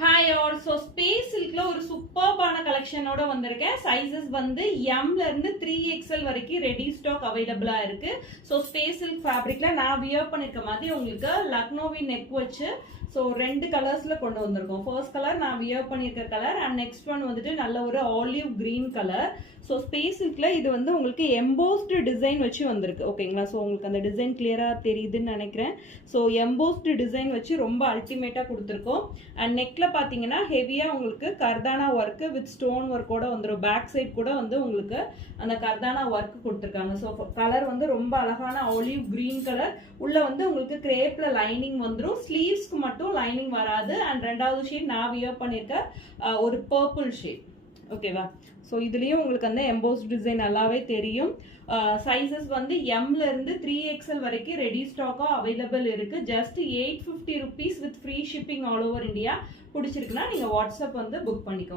Hi all. So space சில்க்ல ஒரு சூப்பர்பான கலெக்ஷனோட வந்திருக்கேன். சைஸஸ் வந்து எம்ல இருந்து 3XL வரைக்கும் ரெடி ஸ்டாக் அவைலபிளா இருக்கு. ஸோ ஸ்பேஸ் சில்க் ஃபேப்ரிக்ல நான் வியர் பண்ணிருக்க மாதிரி உங்களுக்கு லக்னோவி நெக் வச்சு ஸோ 2 கலர்ஸ்ல கொண்டு வந்திருக்கோம். ஃபர்ஸ்ட் கலர் நான் வியர் பண்ணிருக்க கலர் அண்ட் நெக்ஸ்ட் ஒன் வந்துட்டு நல்ல ஒரு olive green colour. So space சில்க்ல இது வந்து உங்களுக்கு எம்போஸ்டு டிசைன் வச்சு வந்திருக்கு. ஓகேங்களா? ஸோ உங்களுக்கு அந்த டிசைன் கிளியரா தெரியுதுன்னு நினைக்கிறேன். ஸோ எம்போஸ்டு டிசைன் வச்சு ரொம்ப அல்டிமேட்டா கொடுத்துருக்கோம். அண்ட் நெக்ல பாத்தீங்கன்னா ஹெவியா உங்களுக்கு கர்தானா ஒர்க் வித் ஸ்டோன் ஒர்க்கோட வந்துடும். பேக் சைட் கூட வந்து உங்களுக்கு அந்த கர்தானா ஒர்க் கொடுத்துருக்காங்க. ஸோ கலர் வந்து ரொம்ப அழகான ஆலிவ் கிரீன் கலர். உள்ள வந்து உங்களுக்கு கிரேப்ல லைனிங் வந்துடும். ஸ்லீவ்ஸ்க்கு மட்டும் லைனிங் வராது. அண்ட் ரெண்டாவது ஷேட் நான் வியர் பண்ணிருக்க ஒரு பர்பிள் ஷேட். ஓகேவா? ஸோ இதுலயும் உங்களுக்கு அந்த எம்போஸ் டிசைன் நல்லாவே தெரியும். சைஸஸ் வந்து எம்ல இருந்து 3XL வரைக்கும் ரெடி ஸ்டாக்கா அவைலபிள் இருக்கு. Just 850 rupees with free shipping all over India. பிடிச்சிருக்குன்னா நீங்க வாட்ஸ்அப் வந்து புக் பண்ணிக்கோங்க.